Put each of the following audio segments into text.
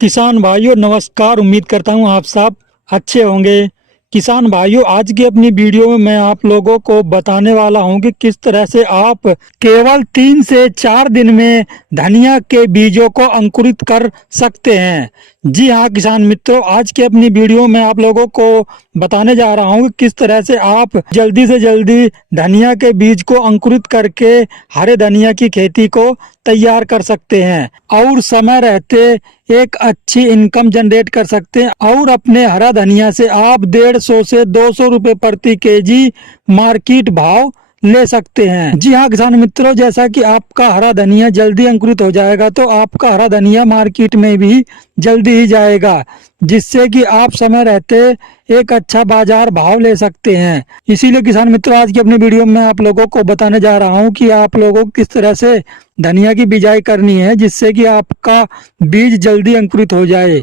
किसान भाइयों नमस्कार। उम्मीद करता हूँ आप सब अच्छे होंगे। किसान भाइयों, आज की अपनी वीडियो में मैं आप लोगों को बताने वाला हूँ कि किस तरह से आप केवल 3 से 4 दिन में धनिया के बीजों को अंकुरित कर सकते हैं। जी हाँ किसान मित्रों, आज की अपनी वीडियो में आप लोगों को बताने जा रहा हूँ कि किस तरह से आप जल्दी से जल्दी धनिया के बीज को अंकुरित करके हरे धनिया की खेती को तैयार कर सकते हैं और समय रहते एक अच्छी इनकम जनरेट कर सकते हैं और अपने हरा धनिया से आप 150 से 200 रुपए प्रति केजी मार्केट भाव ले सकते हैं। जी हाँ किसान मित्रों, जैसा कि आपका हरा धनिया जल्दी अंकुरित हो जाएगा तो आपका हरा धनिया मार्केट में भी जल्दी ही जाएगा, जिससे कि आप समय रहते एक अच्छा बाजार भाव ले सकते हैं। इसीलिए किसान मित्रों, आज की अपनी वीडियो में आप लोगों को बताने जा रहा हूँ कि आप लोगों को किस तरह से धनिया की बिजाई करनी है जिससे कि आपका बीज जल्दी अंकुरित हो जाए।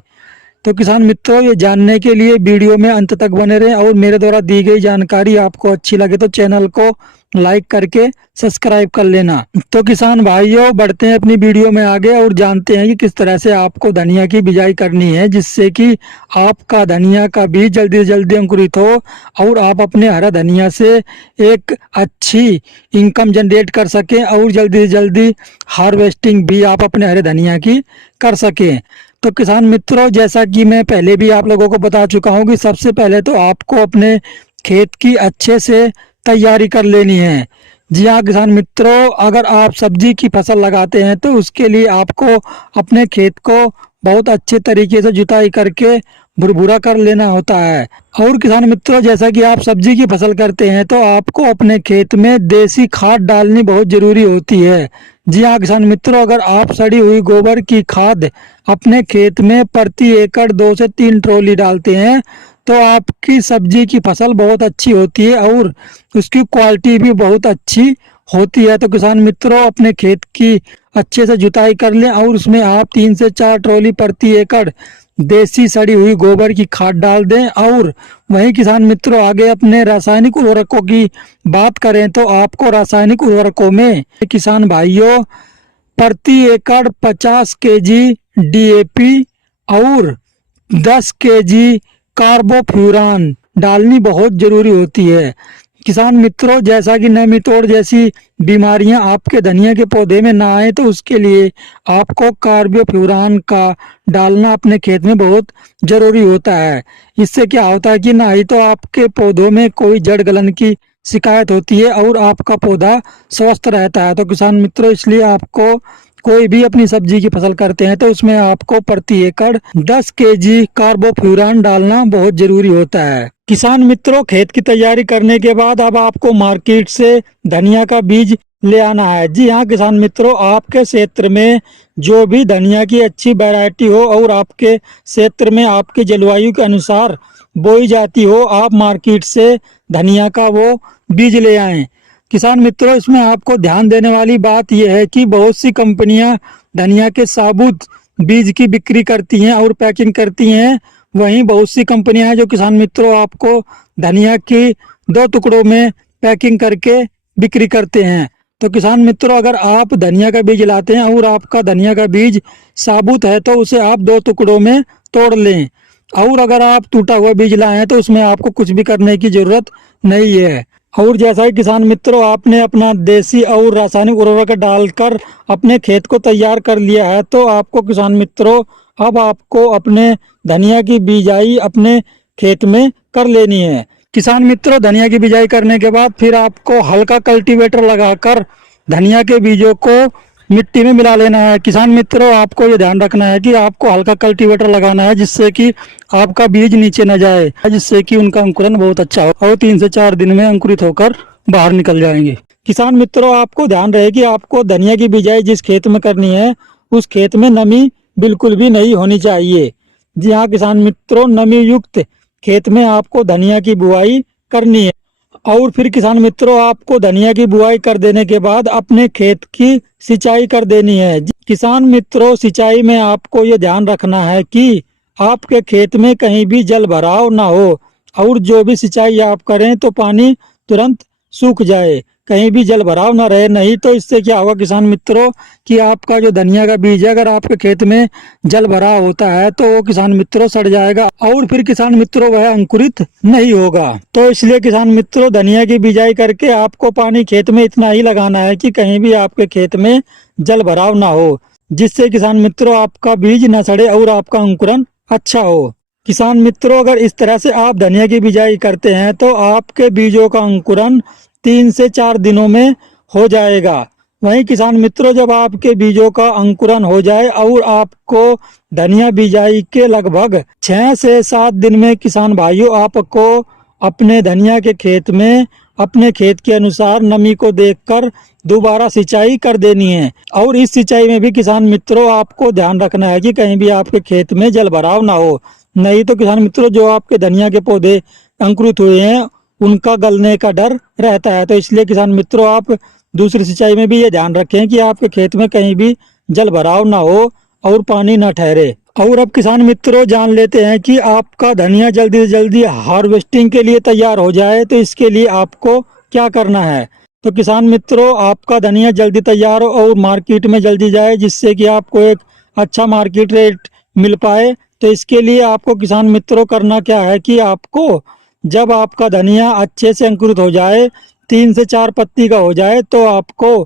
तो किसान मित्रों, ये जानने के लिए वीडियो में अंत तक बने रहें और मेरे द्वारा दी गई जानकारी आपको अच्छी लगे तो चैनल को लाइक करके सब्सक्राइब कर लेना। तो किसान भाइयों, बढ़ते हैं अपनी वीडियो में आगे और जानते हैं कि किस तरह से आपको धनिया की बिजाई करनी है जिससे कि आपका धनिया का बीज जल्दी से जल्दी अंकुरित हो और आप अपने हरा धनिया से एक अच्छी इनकम जनरेट कर सकें और जल्दी से जल्दी हार्वेस्टिंग भी आप अपने हरे धनिया की कर सकें। तो किसान मित्रों, जैसा कि मैं पहले भी आप लोगों को बता चुका हूं कि सबसे पहले तो आपको अपने खेत की अच्छे से तैयारी कर लेनी है। जी हाँ किसान मित्रों, अगर आप सब्जी की फसल लगाते हैं तो उसके लिए आपको अपने खेत को बहुत अच्छे तरीके से जुताई करके भुरभुरा कर लेना होता है। और किसान मित्रों, जैसा कि आप सब्जी की फसल करते हैं तो आपको अपने खेत में देसी खाद डालनी बहुत जरूरी होती है। जी हाँ किसान मित्रों, अगर आप सड़ी हुई गोबर की खाद अपने खेत में प्रति एकड़ 2 से 3 ट्रॉली डालते हैं तो आपकी सब्जी की फसल बहुत अच्छी होती है और उसकी क्वालिटी भी बहुत अच्छी होती है। तो किसान मित्रों, अपने खेत की अच्छे से जुताई कर लें और उसमें आप 3 से 4 ट्रॉली प्रति एकड़ देसी सड़ी हुई गोबर की खाद डाल दें। और वहीं किसान मित्रों, आगे अपने रासायनिक उर्वरकों की बात करें तो आपको रासायनिक उर्वरकों में किसान भाइयों प्रति एकड़ 50 केजी डीएपी और 10 केजी कार्बोफ्यूरान डालनी बहुत जरूरी होती है। किसान मित्रों, जैसा कि नेमाटोड जैसी बीमारियां आपके धनिया के पौधे में ना आए तो उसके लिए आपको कार्बोफ्यूरान का डालना अपने खेत में बहुत जरूरी होता है। इससे क्या होता है कि ना ही तो आपके पौधों में कोई जड़ गलन की शिकायत होती है और आपका पौधा स्वस्थ रहता है। तो किसान मित्रों, इसलिए आपको कोई भी अपनी सब्जी की फसल करते हैं तो उसमें आपको प्रति एकड़ 10 केजी कार्बोफ्यूरान डालना बहुत जरूरी होता है। किसान मित्रों, खेत की तैयारी करने के बाद अब आपको मार्केट से धनिया का बीज ले आना है। जी हाँ किसान मित्रों, आपके क्षेत्र में जो भी धनिया की अच्छी वैरायटी हो और आपके क्षेत्र में आपके जलवायु के अनुसार बोई जाती हो, आप मार्केट से धनिया का वो बीज ले आएं। किसान मित्रों, इसमें आपको ध्यान देने वाली बात यह है कि बहुत सी कंपनियां धनिया के साबुत बीज की बिक्री करती हैं और पैकिंग करती हैं। वहीं बहुत सी कंपनियां हैं जो किसान मित्रों आपको धनिया की 2 टुकड़ों में पैकिंग करके बिक्री करते हैं। तो किसान मित्रों, अगर आप धनिया का बीज लाते हैं और आपका धनिया का बीज साबुत है तो उसे आप 2 टुकड़ों में तोड़ लें। और अगर आप टूटा हुआ बीज लाए हैं तो उसमें आपको कुछ भी करने की जरूरत नहीं है। और जैसा ही किसान मित्रों आपने अपना देसी और रासायनिक उर्वरक डालकर अपने खेत को तैयार कर लिया है तो आपको किसान मित्रों अब आपको अपने धनिया की बिजाई अपने खेत में कर लेनी है। किसान मित्रों, धनिया की बिजाई करने के बाद फिर आपको हल्का कल्टीवेटर लगाकर धनिया के बीजों को मिट्टी में मिला लेना है। किसान मित्रों, आपको ये ध्यान रखना है कि आपको हल्का कल्टीवेटर लगाना है जिससे कि आपका बीज नीचे न जाए, जिससे कि उनका अंकुरण बहुत अच्छा हो और 3 से 4 दिन में अंकुरित होकर बाहर निकल जाएंगे। किसान मित्रों, आपको ध्यान रहे कि आपको धनिया की बिजाई जिस खेत में करनी है उस खेत में नमी बिल्कुल भी नहीं होनी चाहिए। जी हाँ किसान मित्रों, नमी युक्त खेत में आपको धनिया की बुआई करनी है। और फिर किसान मित्रों, आपको धनिया की बुआई कर देने के बाद अपने खेत की सिंचाई कर देनी है। किसान मित्रों, सिंचाई में आपको ये ध्यान रखना है कि आपके खेत में कहीं भी जल भराव ना हो और जो भी सिंचाई आप करें तो पानी तुरंत सूख जाए। कहीं भी जल भराव ना रहे। नहीं तो इससे क्या होगा किसान मित्रों कि आपका जो धनिया का बीज है अगर आपके खेत में जल भराव होता है तो वो किसान मित्रों सड़ जाएगा और फिर किसान मित्रों वह अंकुरित नहीं होगा। तो इसलिए किसान मित्रों धनिया की बिजाई करके आपको पानी खेत में इतना ही लगाना है कि कहीं भी आपके खेत में जल भराव ना हो, जिससे किसान मित्रों आपका बीज न सड़े और आपका अंकुरन अच्छा हो। किसान मित्रों अगर इस तरह से आप धनिया की बिजाई करते हैं तो आपके बीजों का अंकुरन 3 से 4 दिनों में हो जाएगा। वहीं किसान मित्रों जब आपके बीजों का अंकुरन हो जाए और आपको धनिया बिजाई के लगभग 6 से 7 दिन में किसान भाइयों आपको अपने धनिया के खेत में अपने खेत के अनुसार नमी को देखकर दोबारा सिंचाई कर देनी है। और इस सिंचाई में भी किसान मित्रों आपको ध्यान रखना है कि कहीं भी आपके खेत में जल भराव ना हो। नहीं तो किसान मित्रों जो आपके धनिया के पौधे अंकुरित हुए हैं उनका गलने का डर रहता है। तो इसलिए किसान मित्रों आप दूसरी सिंचाई में भी ये ध्यान रखें कि आपके खेत में कहीं भी जल भराव ना हो और पानी ना ठहरे। और अब किसान मित्रों जान लेते हैं कि आपका धनिया जल्दी से जल्दी हार्वेस्टिंग के लिए तैयार हो जाए तो इसके लिए आपको क्या करना है। तो किसान मित्रों आपका धनिया जल्दी तैयार हो और मार्केट में जल्दी जाए जिससे कि आपको एक अच्छा मार्केट रेट मिल पाए। तो इसके लिए आपको किसान मित्रों करना क्या है कि आपको जब आपका धनिया अच्छे से अंकुरित हो जाए 3 से 4 पत्ती का हो जाए तो आपको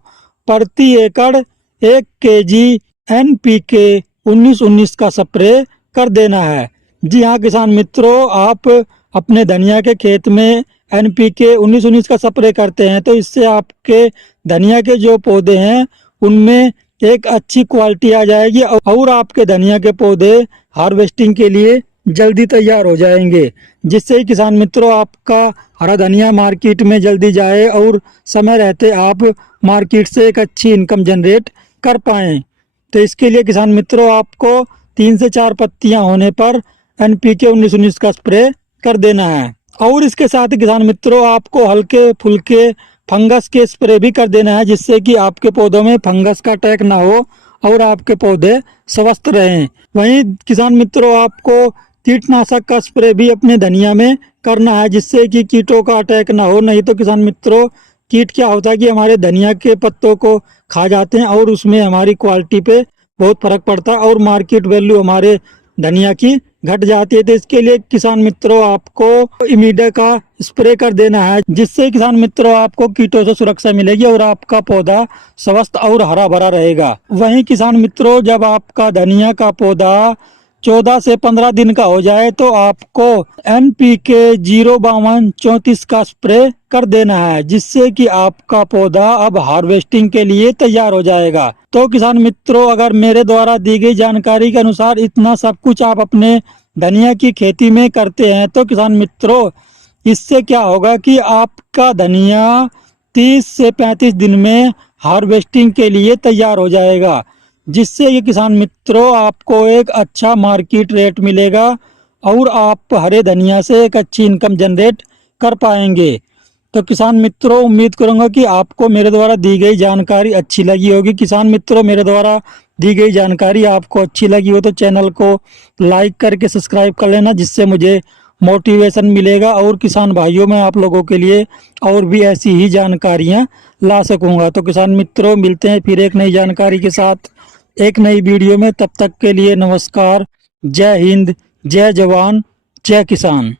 प्रति एकड़ 1 kg NPK 19-19 का स्प्रे कर देना है। जी हाँ किसान मित्रों आप अपने धनिया के खेत में NPK 19-19 का स्प्रे करते हैं तो इससे आपके धनिया के जो पौधे हैं उनमें एक अच्छी क्वालिटी आ जाएगी और आपके धनिया के पौधे हार्वेस्टिंग के लिए जल्दी तैयार हो जाएंगे, जिससे किसान मित्रों आपका हरा धनिया मार्केट में जल्दी जाए और समय रहते आप मार्केट से एक अच्छी इनकम जनरेट कर पाएं। तो इसके लिए किसान मित्रों आपको 3 से 4 पत्तियां होने पर NPK 19-19 का स्प्रे कर देना है। और इसके साथ ही किसान मित्रों आपको हल्के फुल्के फंगस के स्प्रे भी कर देना है जिससे कि आपके पौधों में फंगस का अटैक ना हो और आपके पौधे स्वस्थ रहें। वहीं किसान मित्रों आपको कीटनाशक का स्प्रे भी अपने धनिया में करना है जिससे कि कीटों का अटैक ना हो। नहीं तो किसान मित्रों कीट क्या होता है कि हमारे धनिया के पत्तों को खा जाते हैं और उसमें हमारी क्वालिटी पे बहुत फर्क पड़ता है और मार्केट वैल्यू हमारे धनिया की घट जाती है। तो इसके लिए किसान मित्रों आपको इमीडा का स्प्रे कर देना है जिससे किसान मित्रों आपको कीटों से सुरक्षा मिलेगी और आपका पौधा स्वस्थ और हरा भरा रहेगा। वहीं किसान मित्रों जब आपका धनिया का पौधा 14 से 15 दिन का हो जाए तो आपको NPK 052-34 का स्प्रे कर देना है जिससे कि आपका पौधा अब हार्वेस्टिंग के लिए तैयार हो जाएगा। तो किसान मित्रों अगर मेरे द्वारा दी गई जानकारी के अनुसार इतना सब कुछ आप अपने धनिया की खेती में करते हैं तो किसान मित्रों इससे क्या होगा कि आपका धनिया 30 से 35 दिन में हार्वेस्टिंग के लिए तैयार हो जाएगा, जिससे ये किसान मित्रों आपको एक अच्छा मार्केट रेट मिलेगा और आप हरे धनिया से एक अच्छी इनकम जनरेट कर पाएंगे। तो किसान मित्रों उम्मीद करूंगा कि आपको मेरे द्वारा दी गई जानकारी अच्छी लगी होगी। किसान मित्रों मेरे द्वारा दी गई जानकारी आपको अच्छी लगी हो तो चैनल को लाइक करके सब्सक्राइब कर लेना जिससे मुझे मोटिवेशन मिलेगा और किसान भाइयों में आप लोगों के लिए और भी ऐसी ही जानकारियां ला सकूंगा। तो किसान मित्रों मिलते हैं फिर एक नई जानकारी के साथ एक नई वीडियो में। तब तक के लिए नमस्कार। जय हिंद, जय जवान, जय किसान।